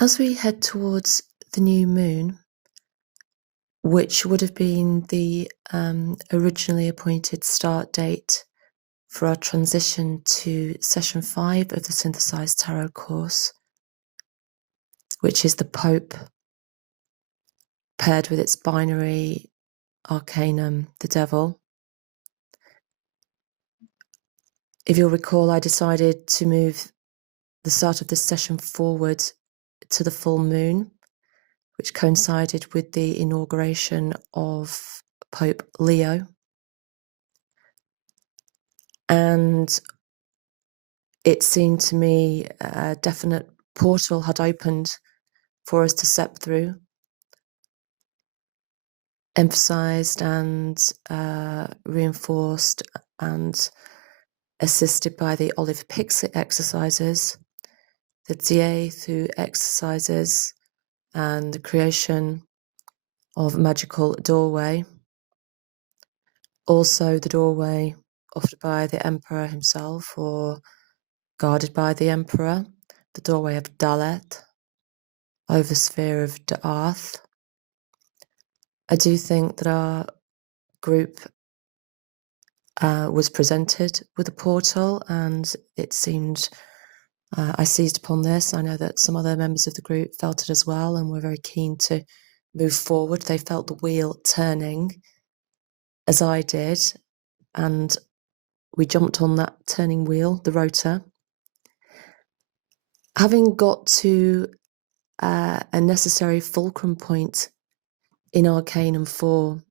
As we head towards the new moon, which would have been the originally appointed start date for our transition to session 5 of the Synthesized Tarot course, which is the Pope paired with its binary arcanum, the Devil. If you'll recall, I decided to move the start of this session forward to the full moon, which coincided with the inauguration of Pope Leo. And it seemed to me a definite portal had opened for us to step through, emphasized and reinforced and assisted by the Olive Pixie exercises, the Diethu exercises, and the creation of Magical Doorway. Also the doorway offered by the Emperor himself or guarded by the Emperor, the doorway of Dalet, oversphere of Da'ath. I do think that our group was presented with a portal, and it seemed I seized upon this. I know that some other members of the group felt it as well and were very keen to move forward. They felt the wheel turning as I did, and we jumped on that turning wheel, the rotor. Having got to a necessary fulcrum point in Arcanum 4,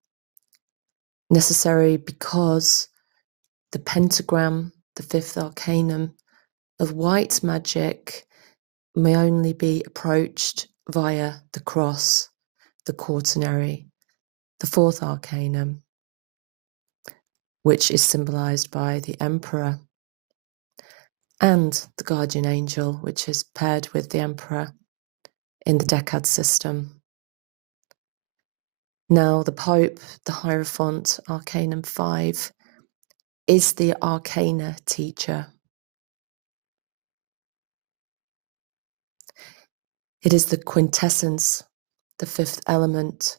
necessary because the pentagram, the fifth arcanum of white magic, may only be approached via the cross, the quaternary, the fourth arcanum, which is symbolized by the Emperor, and the guardian angel, which is paired with the Emperor in the Decad system. Now, the Pope, the Hierophant, Arcanum 5, is the Arcana teacher. It is the Quintessence, the fifth element,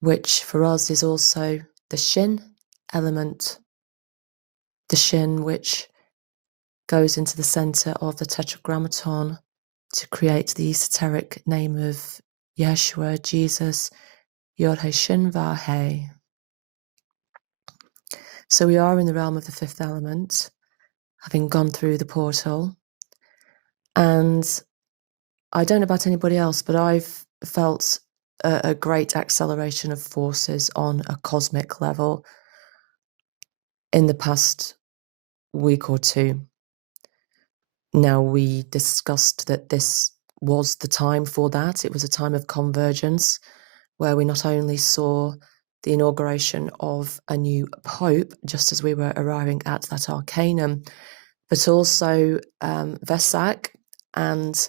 which for us is also the Shin Element, the Shin which goes into the center of the Tetragrammaton to create the esoteric name of Yeshua, Jesus, Yod-He Shin Vah-He. So we are in the realm of the fifth element, having gone through the portal. And I don't know about anybody else, but I've felt a great acceleration of forces on a cosmic level in the past week or two. Now, we discussed that this was the time for that. It was a time of convergence, where we not only saw the inauguration of a new pope, just as we were arriving at that arcanum, but also Vesak and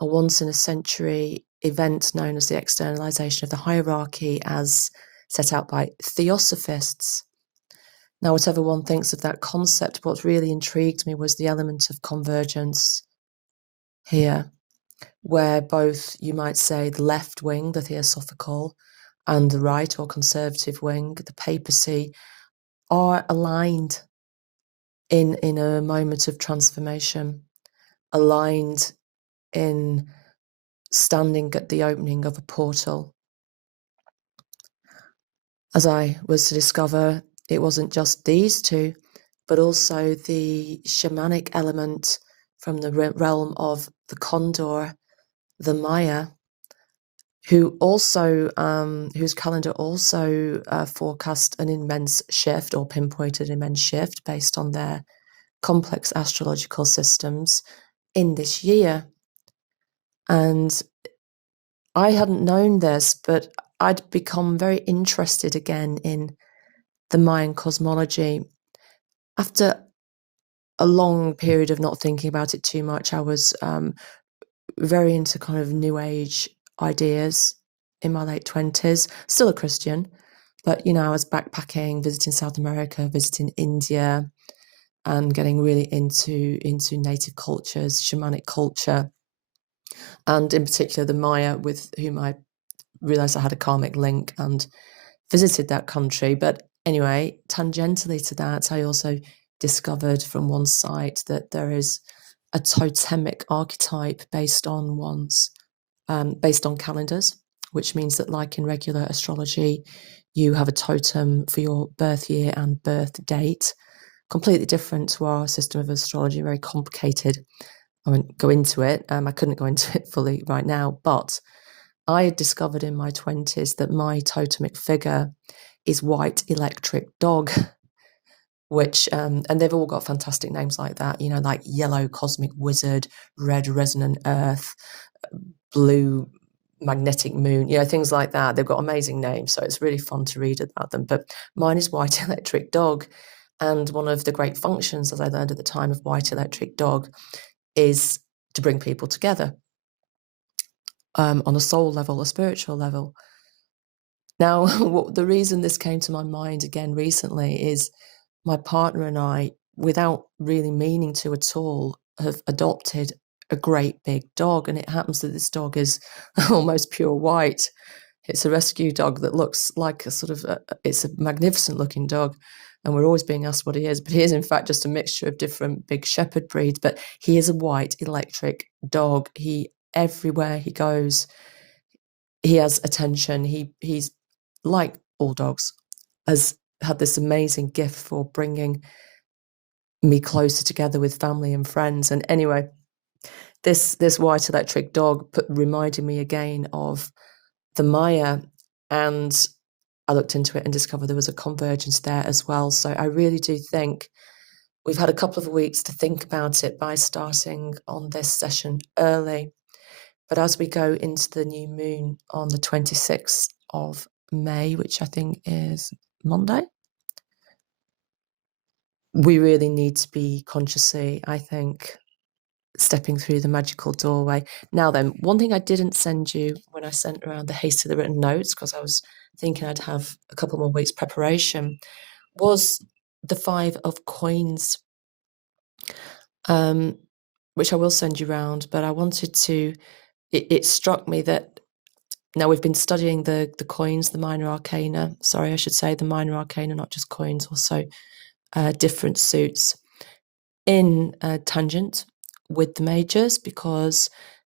a once-in-a-century event known as the externalization of the hierarchy as set out by theosophists. Now, whatever one thinks of that concept, what really intrigued me was the element of convergence here, where both, you might say, the left wing, the theosophical, and the right or conservative wing, the papacy, are aligned in a moment of transformation, aligned in standing at the opening of a portal. As I was to discover, it wasn't just these two, but also the shamanic element from the realm of the Condor, the Maya, who also, whose calendar also forecast an immense shift or pinpointed an immense shift based on their complex astrological systems in this year. And I hadn't known this, but I'd become very interested again in the Mayan cosmology. After a long period of not thinking about it too much, I was very into kind of New Age ideas in my late 20s, still a Christian, but, you know, I was backpacking, visiting South America, visiting India, and getting really into native cultures, shamanic culture. and in particular the Maya, with whom I realised I had a karmic link and visited that country. But anyway, tangentially to that, I also discovered from one site that there is a totemic archetype based on calendars, which means that, like in regular astrology, you have a totem for your birth year and birth date. Completely different to our system of astrology, very complicated. I won't go into it. I couldn't go into it fully right now, but I had discovered in my 20s that my totemic figure is white electric dog, which, and they've all got fantastic names like that, you know, like yellow cosmic wizard, red resonant earth, blue magnetic moon, you know, things like that. They've got amazing names, so it's really fun to read about them. But mine is white electric dog. And one of the great functions, as I learned at the time, of white electric dog is to bring people together on a soul level, a spiritual level. Now, the reason this came to my mind again recently is my partner and I, without really meaning to at all, have adopted a great big dog. And it happens that this dog is almost pure white. It's a rescue dog that looks like a sort of, it's a magnificent looking dog. And we're always being asked what he is, but he is in fact just a mixture of different big shepherd breeds. But he is a white electric dog. Everywhere he goes, he has attention. He's like all dogs, has had this amazing gift for bringing me closer together with family and friends. And anyway, this white electric dog reminded me again of the Maya, and I looked into it and discovered there was a convergence there as well. So I really do think we've had a couple of weeks to think about it by starting on this session early. But as we go into the new moon on the 26th of May, which I think is Monday, we really need to be consciously, I think, stepping through the magical doorway. Now then, one thing I didn't send you when I sent around the hastily written notes, because I was thinking I'd have a couple more weeks preparation, was the 5 of coins, which I will send you around. But I wanted to, it struck me that now we've been studying the coins, the minor arcana. Sorry, I should say the minor arcana, not just coins, also different suits in tangent with the majors, because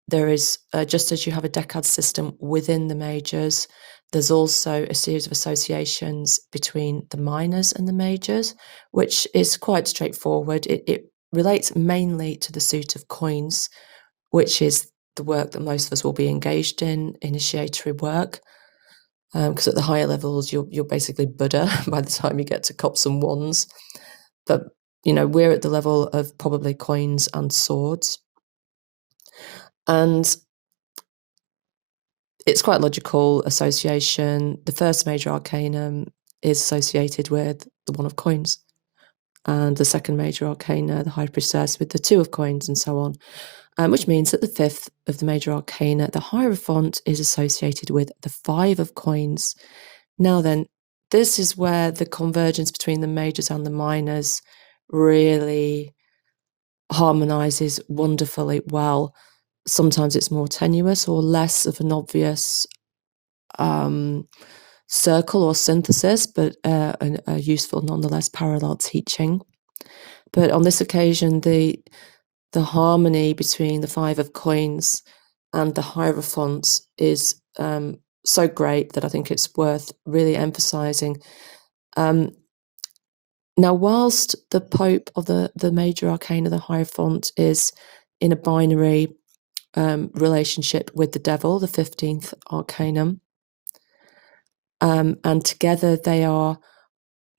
there is, just as you have a decad system within the majors, there's also a series of associations between the minors and the majors, which is quite straightforward. It relates mainly to the suit of coins, which is the work that most of us will be engaged in, initiatory work. Because at the higher levels, you're basically Buddha by the time you get to cups and wands. But, you know, we're at the level of probably coins and swords. And it's quite logical association. The first major arcanum is associated with the 1 of coins, and the second major arcana, the High Priestess, with the 2 of coins, and so on. Which means that the 5th of the major arcana, the Hierophant, is associated with the 5 of coins. Now then, this is where the convergence between the majors and the minors really harmonizes wonderfully well. Sometimes it's more tenuous or less of an obvious circle or synthesis, but a useful, nonetheless, parallel teaching. But on this occasion, the harmony between the 5 of coins and the Hierophant is so great that I think it's worth really emphasizing. Now, whilst the Pope of the major arcana, the Hierophant, is in a binary relationship with the devil, the 15th arcanum, and together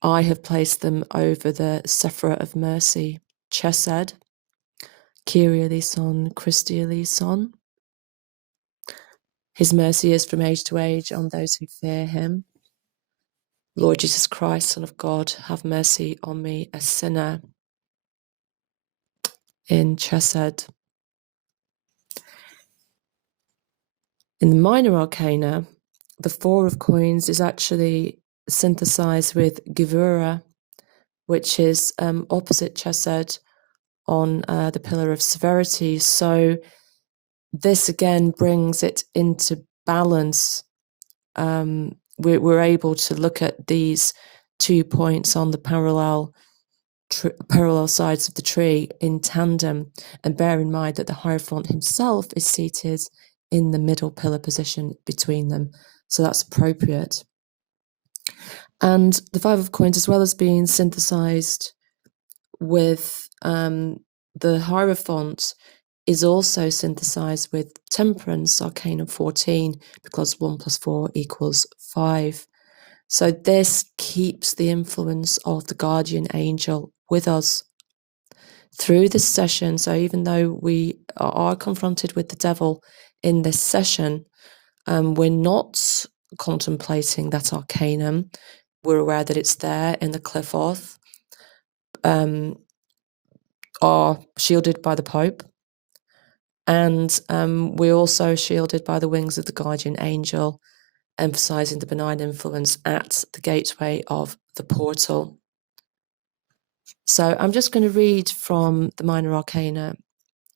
I have placed them over the Sephira of Mercy, Chesed, Kyrie eleison, Christi eleison. His mercy is from age to age on those who fear him. Lord Jesus Christ, Son of God, have mercy on me, a sinner, in Chesed. In the minor arcana, the 4 of coins is actually synthesized with Gevura, which is opposite Chesed on the pillar of severity. So this again brings it into balance. We're able to look at these 2 points on the parallel sides of the tree in tandem, and bear in mind that the Hierophant himself is seated in the middle pillar position between them, so that's appropriate. And the 5 of coins, as well as being synthesized with the Hierophant, is also synthesized with Temperance, Arcanum 14, because 1 + 4 = 5. So this keeps the influence of the guardian angel with us through this session. So even though we are confronted with the devil in this session, we're not contemplating that arcanum. We're aware that it's there in the Cliff-Oath, are shielded by the Pope, and we're also shielded by the wings of the guardian angel, emphasizing the benign influence at the gateway of the portal. So I'm just going to read from the Minor Arcana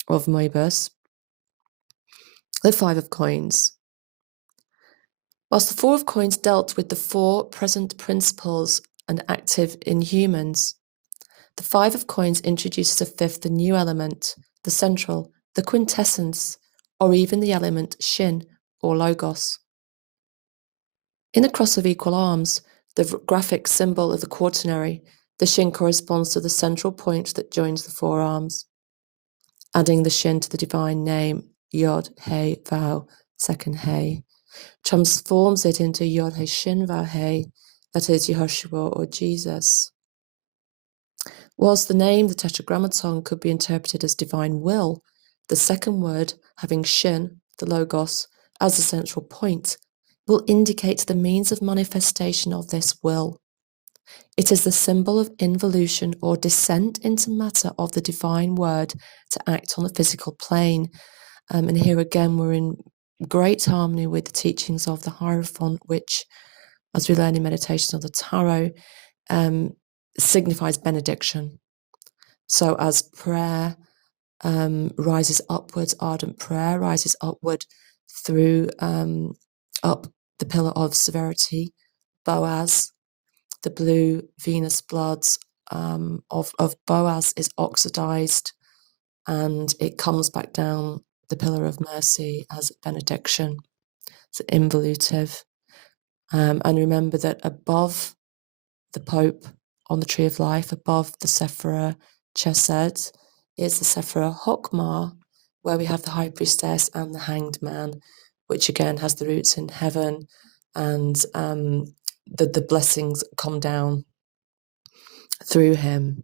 of Moebius, the 5 of coins. Whilst the 4 of coins dealt with the 4 present principles and active in humans, the 5 of coins introduces a 5th, the new element, the central, the quintessence, or even the element Shin, or Logos. In the cross of equal arms, the graphic symbol of the quaternary, the Shin corresponds to the central point that joins the 4 arms. Adding the Shin to the divine name, Yod, He, Vau, second He, transforms it into Yod, He, Shin, Vau, He, that is Yehoshua or Jesus. Whilst the name, the Tetragrammaton, could be interpreted as divine will, the second word, having Shin, the Logos, as the central point, will indicate the means of manifestation of this will. It is the symbol of involution or descent into matter of the divine word to act on the physical plane. And here again, we're in great harmony with the teachings of the Hierophant, which, as we learn in Meditations of the Tarot, signifies benediction. So as prayer rises upwards, ardent prayer rises upward through up the pillar of severity, Boaz, the blue Venus bloods of Boaz is oxidized, and it comes back down the pillar of mercy as benediction. It's involutive. And remember that above the Pope on the Tree of Life, above the Sephira Chesed, is the Sephira Hokmah, where we have the High Priestess and the Hanged Man, which again has the roots in heaven, and the blessings come down through him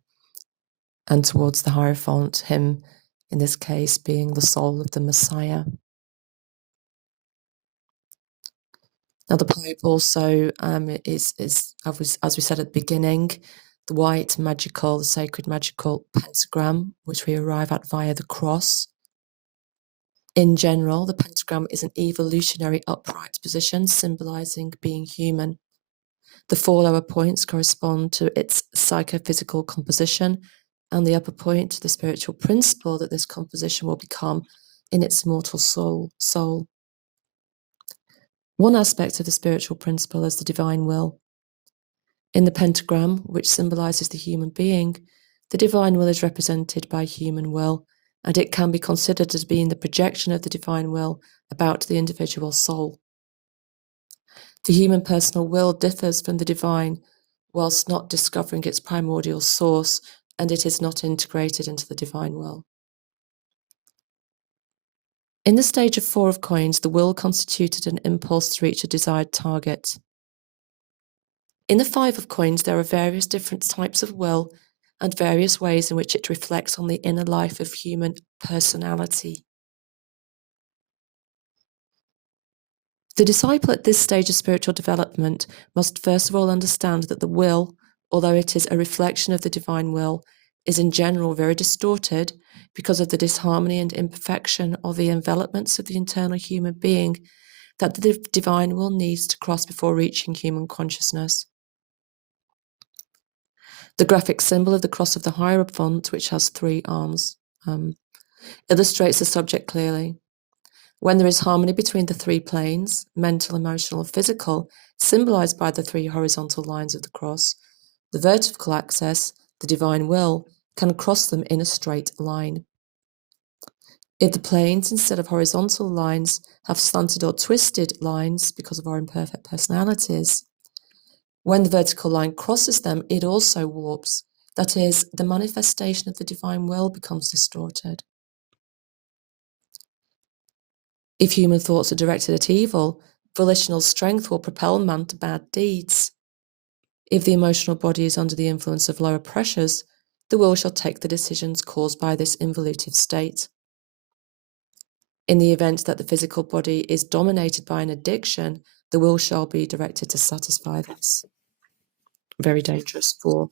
and towards the Hierophant, him in this case being the soul of the Messiah. Now the Pope also is as we said at the beginning, the white magical, the sacred magical pentagram, which we arrive at via the cross. In general, the pentagram is an evolutionary upright position, symbolizing being human. The 4 lower points correspond to its psychophysical composition, and the upper point, the spiritual principle that this composition will become in its mortal soul. One aspect of the spiritual principle is the divine will. In the pentagram, which symbolizes the human being, the divine will is represented by human will, and it can be considered as being the projection of the divine will about the individual soul. The human personal will differs from the divine, whilst not discovering its primordial source, and it is not integrated into the divine will. In the stage of 4 of coins, the will constituted an impulse to reach a desired target. In the 5 of coins, there are various different types of will and various ways in which it reflects on the inner life of human personality. The disciple at this stage of spiritual development must first of all understand that the will, although it is a reflection of the divine will, is in general very distorted because of the disharmony and imperfection of the envelopments of the internal human being that the divine will needs to cross before reaching human consciousness. The graphic symbol of the cross of the Hierophant, which has 3 arms, illustrates the subject clearly. When there is harmony between the three planes, mental, emotional, and physical, symbolized by the three horizontal lines of the cross, the vertical axis, the divine will, can cross them in a straight line. If the planes, instead of horizontal lines, have slanted or twisted lines because of our imperfect personalities, when the vertical line crosses them, it also warps. That is, the manifestation of the divine will becomes distorted. If human thoughts are directed at evil, volitional strength will propel man to bad deeds. If the emotional body is under the influence of lower pressures, the will shall take the decisions caused by this involutive state. In the event that the physical body is dominated by an addiction, the will shall be directed to satisfy this. Very dangerous for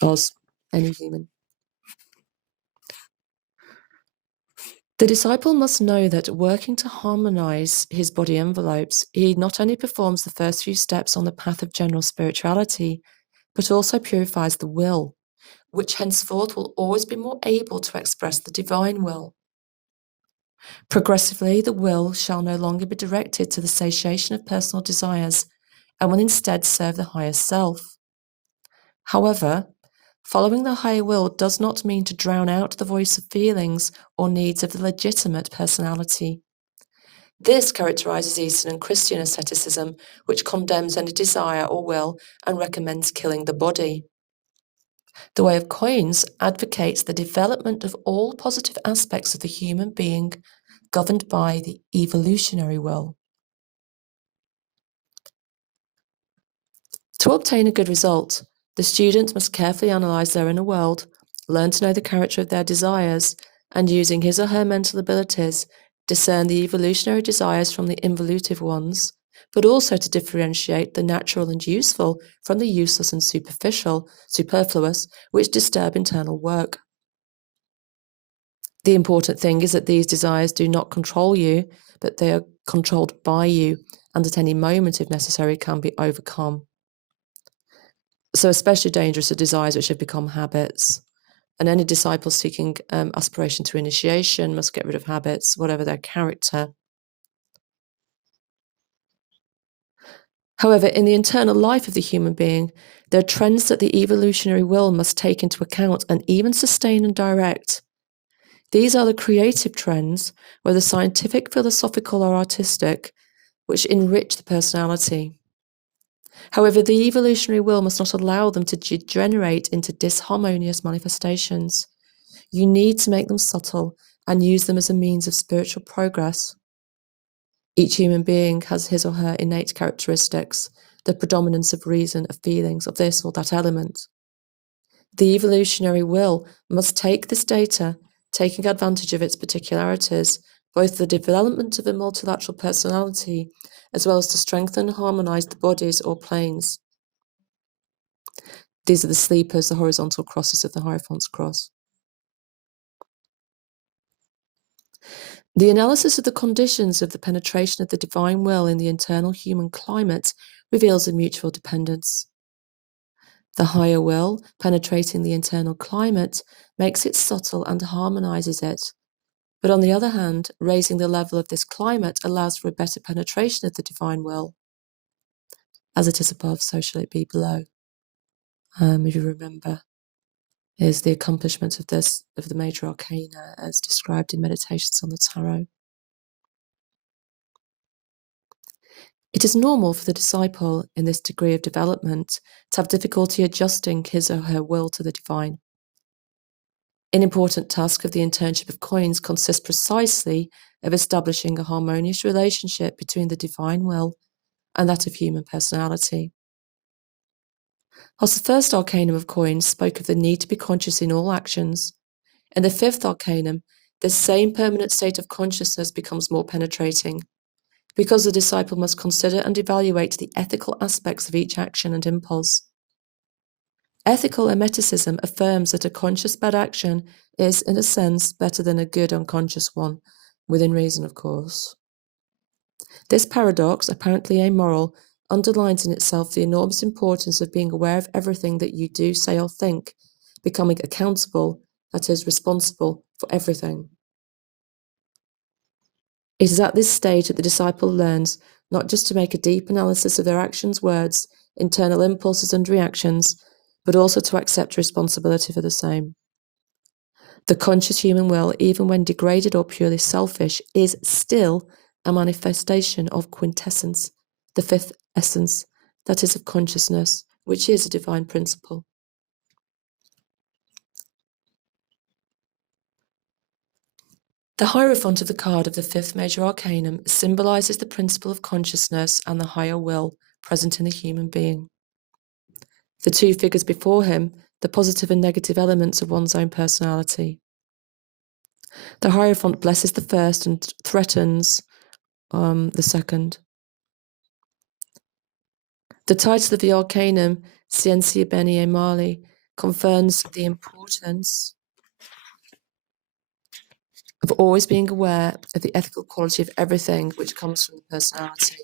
us, any human. The disciple must know that working to harmonize his body envelopes, he not only performs the first few steps on the path of general spirituality, but also purifies the will, which henceforth will always be more able to express the divine will. Progressively, the will shall no longer be directed to the satiation of personal desires and will instead serve the higher self. However, following the higher will does not mean to drown out the voice of feelings or needs of the legitimate personality. This characterizes Eastern and Christian asceticism, which condemns any desire or will and recommends killing the body. The Way of Coins advocates the development of all positive aspects of the human being governed by the evolutionary will. To obtain a good result, the student must carefully analyze their inner world, learn to know the character of their desires, and using his or her mental abilities, discern the evolutionary desires from the involutive ones, but also to differentiate the natural and useful from the useless and superfluous, which disturb internal work. The important thing is that these desires do not control you, but they are controlled by you, and at any moment, if necessary, can be overcome. So especially dangerous are desires which have become habits. And any disciple seeking aspiration to initiation must get rid of habits, whatever their character. However, in the internal life of the human being, there are trends that the evolutionary will must take into account and even sustain and direct. These are the creative trends, whether scientific, philosophical, or artistic, which enrich the personality. However, the evolutionary will must not allow them to degenerate into disharmonious manifestations. You need to make them subtle and use them as a means of spiritual progress. Each human being has his or her innate characteristics, the predominance of reason, of feelings, of this or that element. The evolutionary will must take this data, taking advantage of its particularities, both the development of a multilateral personality, as well as to strengthen and harmonize the bodies or planes. These are the sleepers, the horizontal crosses of the Hierophant's cross. The analysis of the conditions of the penetration of the divine will in the internal human climate reveals a mutual dependence. The higher will, penetrating the internal climate, makes it subtle and harmonizes it. But on the other hand, raising the level of this climate allows for a better penetration of the divine will. As it is above, so shall it be below. If you remember, is the accomplishment of the major arcana as described in Meditations on the Tarot. It is normal for the disciple in this degree of development to have difficulty adjusting his or her will to the divine. An important task of the internship of coins consists precisely of establishing a harmonious relationship between the divine will and that of human personality. Whilst the first arcanum of coins spoke of the need to be conscious in all actions, in the fifth arcanum, this same permanent state of consciousness becomes more penetrating, because the disciple must consider and evaluate the ethical aspects of each action and impulse. Ethical emeticism affirms that a conscious bad action is, in a sense, better than a good unconscious one, within reason, of course. This paradox, apparently amoral, underlines in itself the enormous importance of being aware of everything that you do, say, or think, becoming accountable, that is, responsible for everything. It is at this stage that the disciple learns not just to make a deep analysis of their actions, words, internal impulses and reactions, but also to accept responsibility for the same. The conscious human will, even when degraded or purely selfish, is still a manifestation of quintessence, the fifth essence, that is of consciousness, which is a divine principle. The Hierophant of the card of the fifth major arcanum symbolizes the principle of consciousness and the higher will present in the human being. The two figures before him, the positive and negative elements of one's own personality. The Hierophant blesses the first and threatens the second. The title of the arcanum, Ciencia Beni e Mali, confirms the importance of always being aware of the ethical quality of everything which comes from the personality.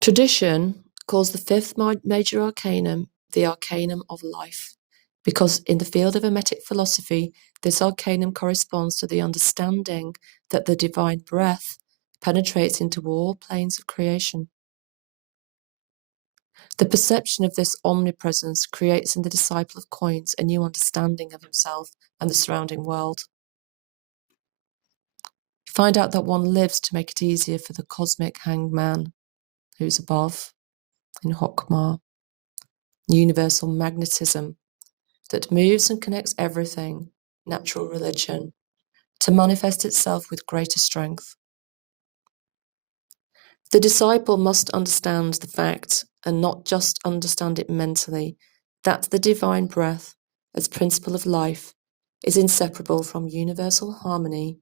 Tradition calls the fifth major arcanum the arcanum of life, because in the field of Hermetic philosophy, this arcanum corresponds to the understanding that the divine breath penetrates into all planes of creation. The perception of this omnipresence creates in the disciple of coins a new understanding of himself and the surrounding world. You find out that one lives to make it easier for the cosmic hangman who's above in Hokmah, universal magnetism that moves and connects everything, natural religion, to manifest itself with greater strength. The disciple must understand the fact, and not just understand it mentally, that the divine breath, as principle of life, is inseparable from universal harmony,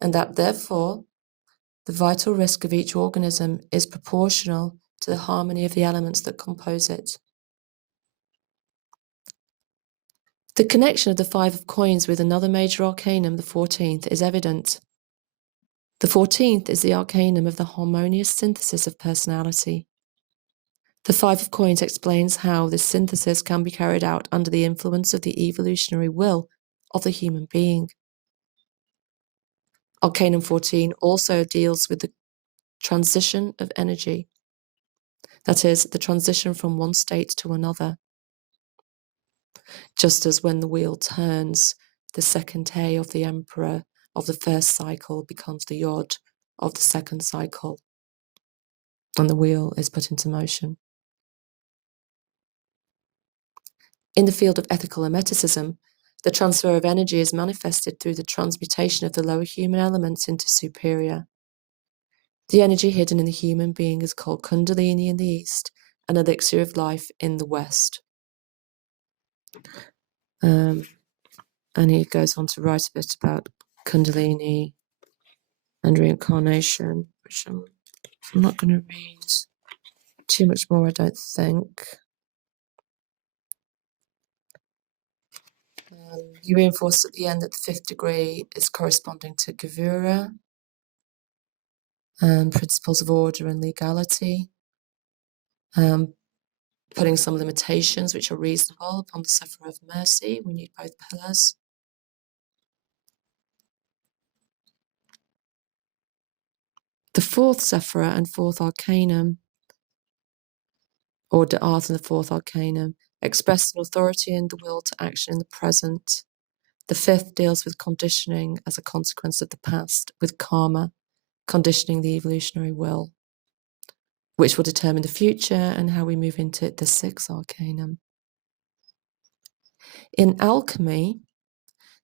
and that therefore the vital risk of each organism is proportional to the harmony of the elements that compose it. The connection of the five of coins with another major arcanum, the 14th, is evident. The 14th is the arcanum of the harmonious synthesis of personality. The five of coins explains how this synthesis can be carried out under the influence of the evolutionary will of the human being. Arcanum 14 also deals with the transition of energy, that is, the transition from one state to another. Just as when the wheel turns, the second hay of the emperor of the first cycle becomes the yod of the second cycle, and the wheel is put into motion. In the field of ethical hermeticism, the transfer of energy is manifested through the transmutation of the lower human elements into superior. The energy hidden in the human being is called Kundalini in the East and elixir of life in the West. And he goes on to write a bit about Kundalini and reincarnation, which I'm not going to read too much more, I don't think. You reinforce at the end that the fifth degree is corresponding to Gavura and principles of order and legality, putting some limitations which are reasonable upon the sufferer of mercy. We need both pillars. The fourth Sephira and fourth Arcanum, or Da'ath and the fourth Arcanum, express an authority and the will to action in the present. The fifth deals with conditioning as a consequence of the past, with karma, conditioning the evolutionary will, which will determine the future and how we move into it, the sixth Arcanum. In alchemy,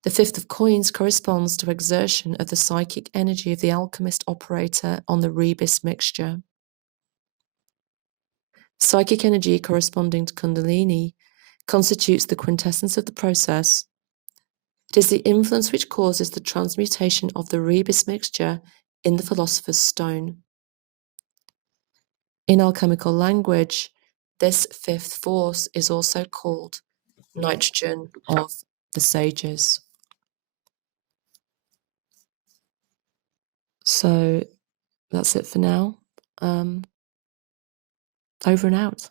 the fifth of coins corresponds to exertion of the psychic energy of the alchemist operator on the rebus mixture. Psychic energy corresponding to Kundalini constitutes the quintessence of the process. It is the influence which causes the transmutation of the rebus mixture in the philosopher's stone. In alchemical language, this fifth force is also called nitrogen of the sages. So that's it for now. Over and out.